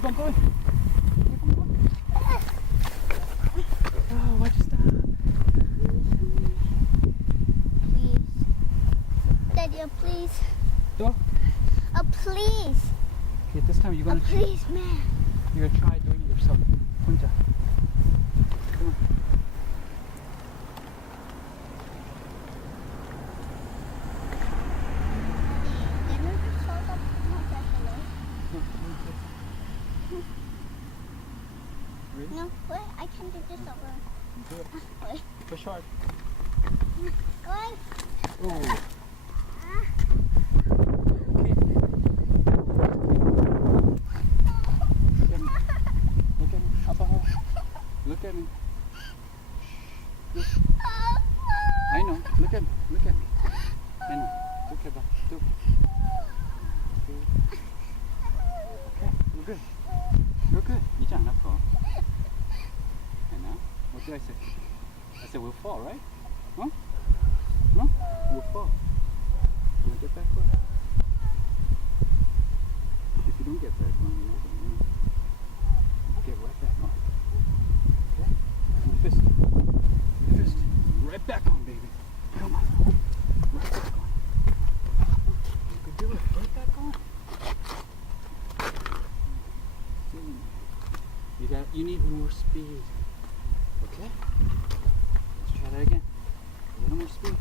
Keep on going. Keep on going. Oh, watch your step. Please. Daddy, please. Go. Oh, please. Okay, this time you're Oh, gonna please, man. you're gonna try doing it yourself. Punta. Come on. Can you just hold up my hello? Really? No, wait, I can do this over. Do it. Wait, Push hard. going. Oh. Ah. Okay. Look at me. Up above. Look at me. Look. I know. Look at me. Look at me. I know. Look at that. Look. Okay. You're good. You're good. 이제 안 아파. I know. What did I say? I said we'll fall, right? Huh? Huh? We'll fall. You wanna get back on? If you don't get back on, you're not gonna get right back on. Okay? And fist. Fist. Right back on, baby. Come on. Right back on. You can do it. Right back on. You need more speed. Okay? Let's try that again. A little more speed.